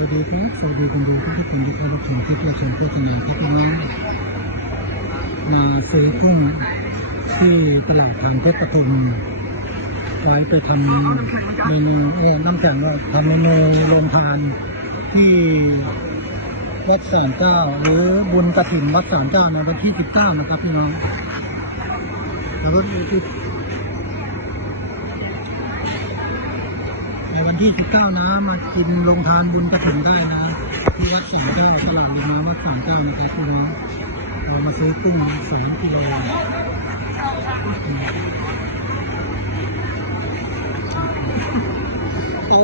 วัสดีครับสวัสดีคุณดูทุกทุกคนที่เข้ารับชมที่เพื่อชมโฆษณาครับพี่น้องมาซื้อกุ้งที่ตลาดทางเพชรปทุมไว้ไปทำเมนูเอ้น้ำแข็งทำเมนูโรงทานที่วัดสารเจ้าหรือบุญกระถิ่นวัดสารเจ้าในวันที่19นะครับพี่น้องแล้วก็ ที่ในวันที่19นะมากินโรงทานบุญกระถิ่นได้นะที่วัดสามเจ้าตลาดริมน้ำวัดสามเจ้านะครับพี่น้องเรามาซื้อกุ้งสองกิโลเอา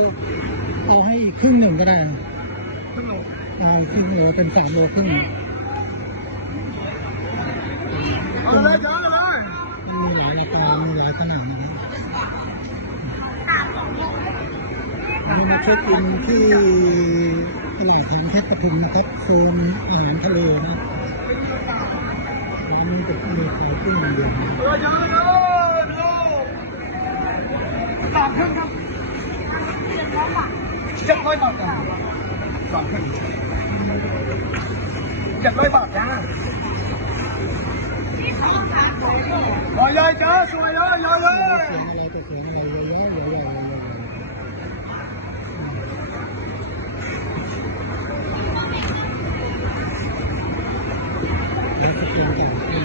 เอาให้อีกครึ่งหนึ่งก็ได้เอาครึ่งโลเป็นสามโลครึ่งเอาเลยจ้าเลย มีหลายราคามีหลายขนาดนะครับวันนี้มา เช็คอินที่ตลาดแห่งเพชรปทุมนะครับโซนอาหารทะเลนะร้านนี้จะมีขายกุ้งอย่างเดียวสามครึ่งครับเจ็ดร้อยบาทจ้าสามครึ่งเจ็ดร้อยบาทจ้าลอยเลยจ้าสวยเลยลอยเลย เสียงอะไรจะเสียงอะไรเยอะๆเยอะๆเยอะๆแล้วจะเป็นต่างที่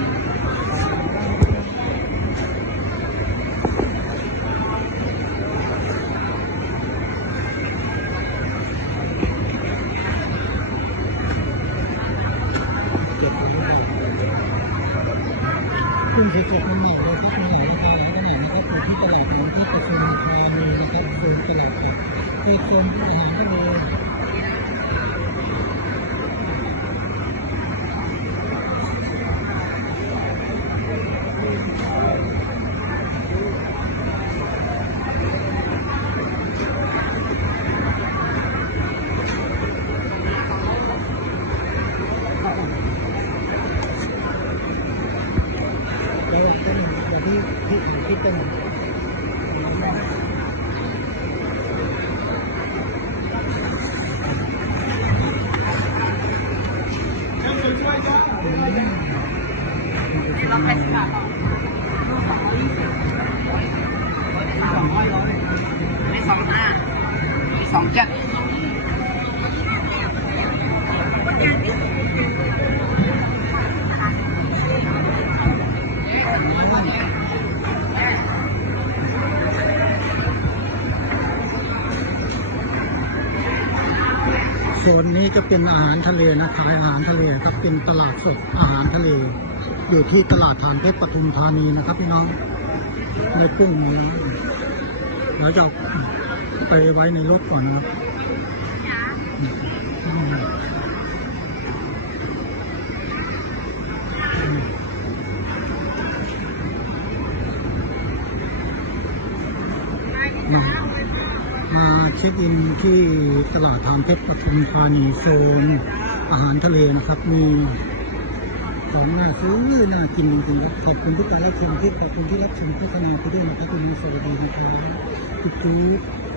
เจ็ดร้อยบาท ขึ้นสดๆใหม่เลยที่คุณหาราคาแล้วก็ไหนนะครับอยู่ที่ตลาดของท่ากระทรวงพาณิชย์นะครับโซนตลาดครับคือโซนอาหารทะเลแล้วก็เป็นอย่างที่ที่ที่เป็น ไม่สองห้าสองเจ็ด โซ นนี้จะเป็นอาหารทะเลนะขายอาหารทะเลครับเป็นตลาดสดอาหารทะเล อยู่ที่ตลาดฐานเพชรปทุมธานีนะครับพี่น้องในกุ้งนี้แล้วจะไปไว้ในรถก่อนนะครับอืมมา มา เช็คอินที่ตลาดทางเพชรปทุมธานีโซน อาหารทะเลนะครับมีของน่าซื้อน่ากินจริงๆครับขอบคุณทุกการรับชมที่ขอบคุณที่รับชมโฆษณาไปด้วยนะครับคุณสวัสดีนะครับทุกๆ